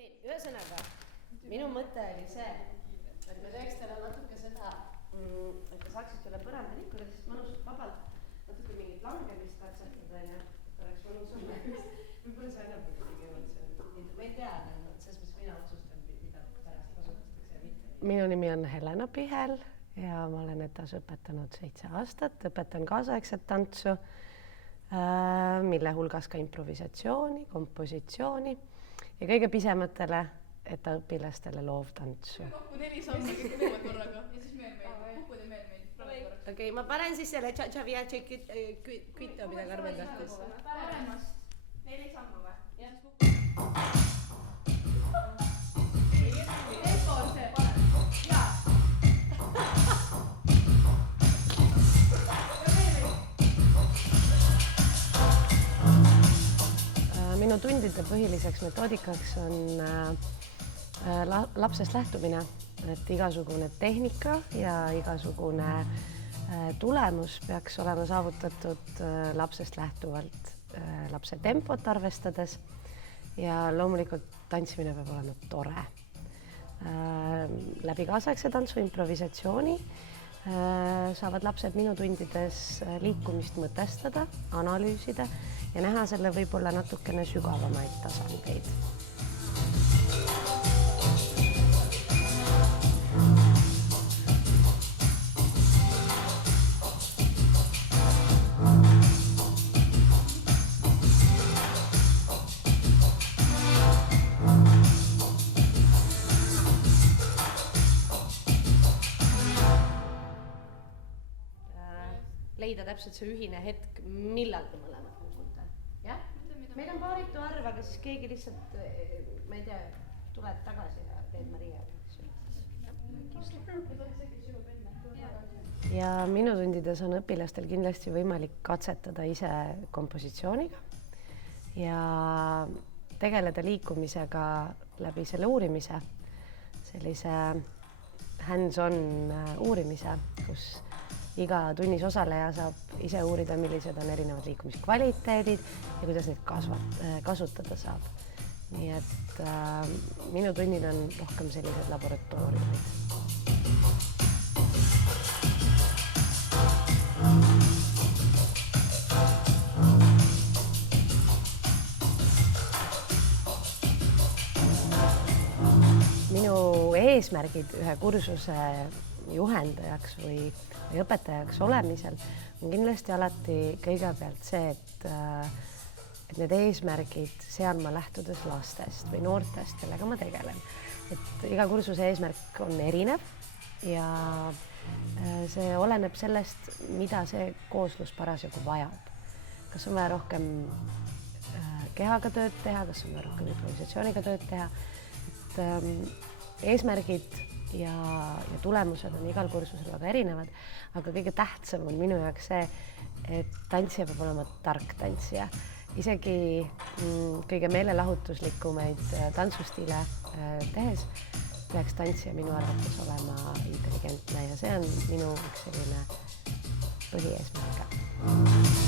Okei, ühesõnaga, minu mõte oli see, et me teeks teile natuke seda, et te saaksite üle põranda liikuda, siis mõnusalt vabalt natuke mingit langemist katsetada, et oleks mõnusam. Võib-olla see annab ikkagi emotsiooni. Ma ei tea, selles mõttes mina otsustan, mida pärast kasutatakse ja mitte. Minu nimi on Helena Pihel ja ma olen ETAs õpetanud 7 aastat, õpetan kaasaegset tantsu, mille hulgas ka improvisatsiooni, kompositsiooni ja kõige pisematele ETA õpilastele loovtantsu. Kokku 4 sammi kõik teevad korraga ja siis meil kokkud ja meil korraga. Okei, ma panen siis selle Tšaviatši kütta, mida Karmen tahtis. Paremast 4 sammu või? Jah. Tempo on see, pane. Jaa. Minu tundide põhiliseks metoodikaks on lapsest lähtumine, et igasugune tehnika ja igasugune tulemus peaks olema saavutatud lapsest lähtuvalt, lapse tempot arvestades ja loomulikult tantsimine peab olema tore. Läbi kaasaegse tantsu improvisatsiooni saavad lapsed minu tundides liikumist mõtestada, analüüsida ja näha selle võib-olla natukene sügavamaid tasandeid. Leida täpselt see ühine hetk, millal te mõlemad kukute. Jah? Meil on paaritu arv, aga siis keegi lihtsalt, ma ei tea, tuled tagasi ja teed Maria. Ja minu tundides on õpilastel kindlasti võimalik katsetada ise kompositsiooniga ja tegeleda liikumisega läbi selle uurimise, sellise hands-on uurimise, kus iga tunnis osaleja saab ise uurida, millised on erinevad liikumiskvaliteedid ja kuidas neid kasutada saab. Nii et minu tunnid on rohkem sellised laboratooriumid. Minu eesmärgid ühe kursuse juhendajaks või õpetajaks olemisel on kindlasti alati kõigepealt see, et need eesmärgid sean ma lähtudes lastest või noortest, kellega ma tegelen. Et iga kursuse eesmärk on erinev ja see oleneb sellest, mida see kooslus parasjagu vajab. Kas on vaja rohkem kehaga tööd teha, kas on vaja rohkem improvisatsiooniga tööd teha. Et eesmärgid ja tulemused on igal kursusel väga erinevad, aga kõige tähtsam on minu jaoks see, et tantsija peab olema tark tantsija. Isegi kõige meelelahutuslikumaid tantsustiile tehes peaks tantsija minu arvates olema intelligentne ja see on minu üks selline põhieesmärk.